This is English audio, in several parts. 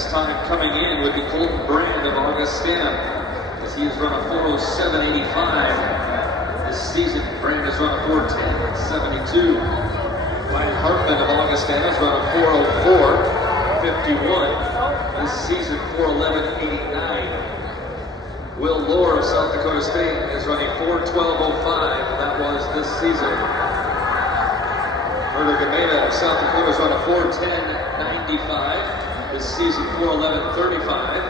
Fastest time coming in would be Colton Brand of Augustana, as he has run a 4:07.85. This season, Brand has run a 4:10.72. Ryan Hartman of Augustana has run a 4:04.51. This season, 4:11.89. Will Lohr of South Dakota State is running 4:12.05. That was this season. Murder Gameda of South Dakota has run a 4:10.95. This season, 4:11.35.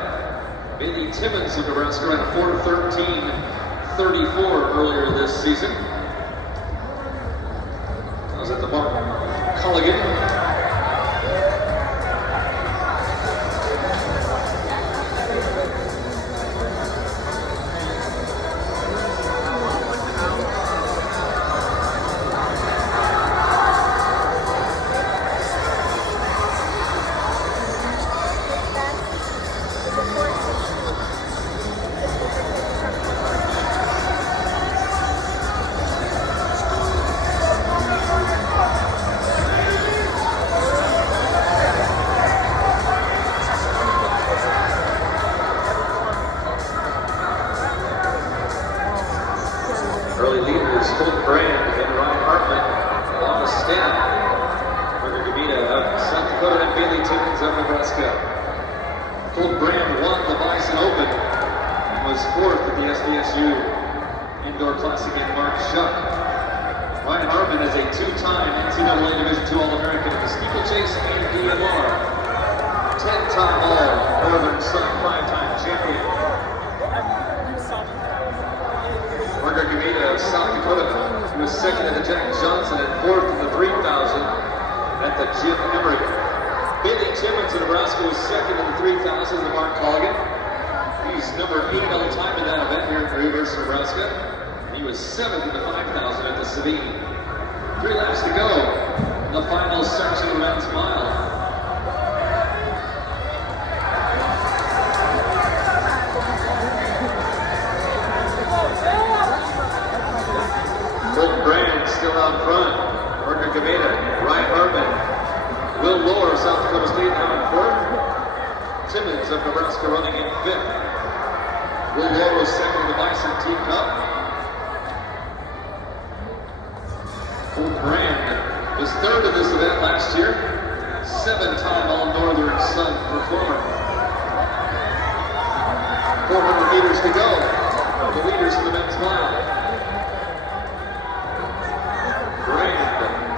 Bailey Timmons of Nebraska ran a 4:13.34 earlier this season. I was at the Mark Colligan. Early leaders, Colton Brand and Ryan Hartman on the stand. Murder Gameda of South Dakota and Bailey Timmons of Nebraska. Colton Brand won the Bison Open and was fourth at the SDSU Indoor Classic in Mark Shuck. Ryan Hartman is a two-time NCAA Division II All-American in the steeplechase and DMR. 10-time All-Northern Sun, 5-time champion. Murder Gameda of South Dakota, who was second at the Jack Johnson and fourth in the 3,000 at the Jim Emery. Bailey Timmons of Nebraska was second in the 3,000 at the Mark Colligan. He's number 8 all time in that event here in Rivers, Nebraska. And he was seventh in the 5,000 at the Sabine. 3 laps to go in the final section of the men's mile. Colton Brand still out front. Murder Gameda, Ryan Hartman, Will Lohr of South Dakota State now in fourth. Timmons of Nebraska running in fifth. Will Lohr was second in the Bison Team Cup. Colton Brand was third in this event last year. 7-time All-Northern Sun performer. 400 meters to go. The leaders in the men's mile.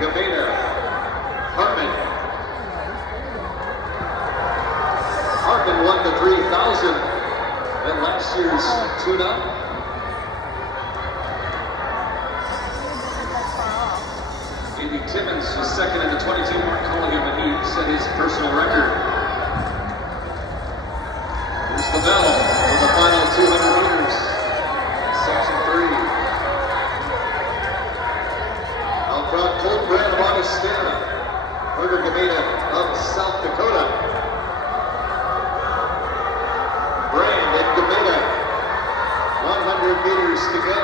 Gameda, Hartman. Hartman won the 3,000 at last year's tune-up. Bailey Timmons was second in the 22 Mark Colligan when he set his personal record. Here's the bell for the final 200 meters. Section 3. Colton Brand of Augustana, Murder Gameda of South Dakota. Brand and Gameda, 100 meters to go.